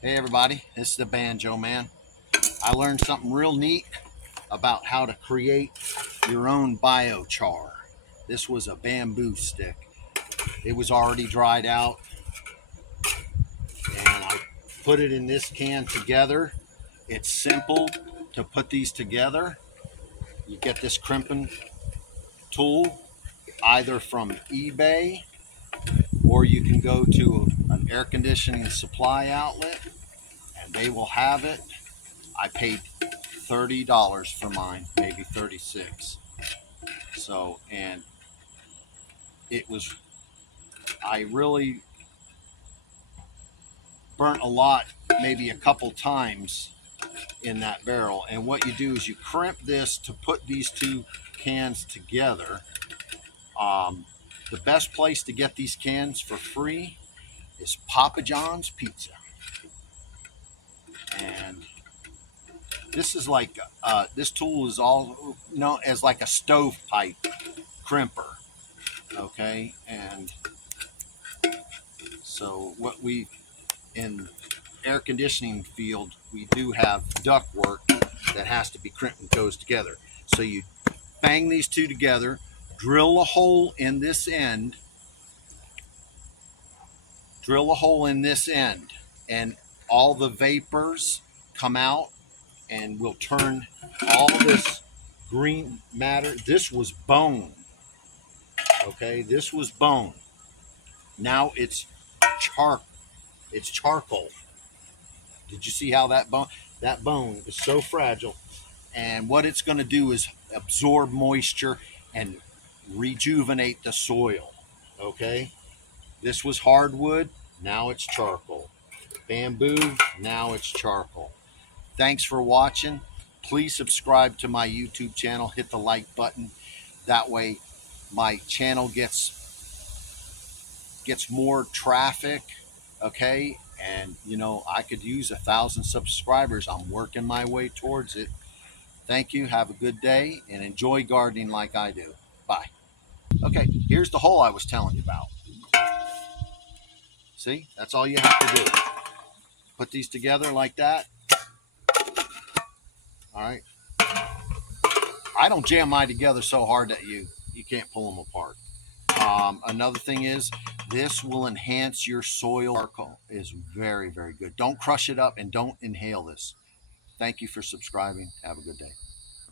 Hey everybody, this is the Banjo Man. I learned something real neat about how to create your own biochar. This was a bamboo stick. It was already dried out, and I put it in this can together. It's simple to put these together. You get this crimping tool either from eBay, or you can go to an air conditioning supply outlet and they will have it. I paid $30 for mine, maybe 36. So, and it was, I really burnt a lot, maybe a couple times in that barrel. And what you do is you crimp this to put these two cans together. The best place to get these cans for free is Papa John's Pizza. And this is like, this tool is all known as like a stovepipe crimper. Okay. And so what we, in air conditioning field, we do have duct work that has to be crimped and goes together. So you bang these two together, drill a hole in this end, and all the vapors come out, and we'll turn all this green matter. This was bone. Okay, this was bone. Now it's charcoal. Did you see how that bone is so fragile? And what it's going to do is absorb moisture and rejuvenate the soil. Okay, this was hardwood, now it's charcoal. Bamboo, now it's charcoal. Thanks for watching. Please subscribe to my YouTube channel, hit the like button. That way my channel gets more traffic. Okay, and I could use 1,000 subscribers. I'm working my way towards it. Thank you. Have a good day and enjoy gardening like I do. Bye. Okay, here's the hole I was telling you about. See, that's all you have to do. Put these together like that. All right. I don't jam mine together so hard that you can't pull them apart. Another thing is this will enhance your soil. Charcoal is very, very good. Don't crush it up and don't inhale this. Thank you for subscribing. Have a good day.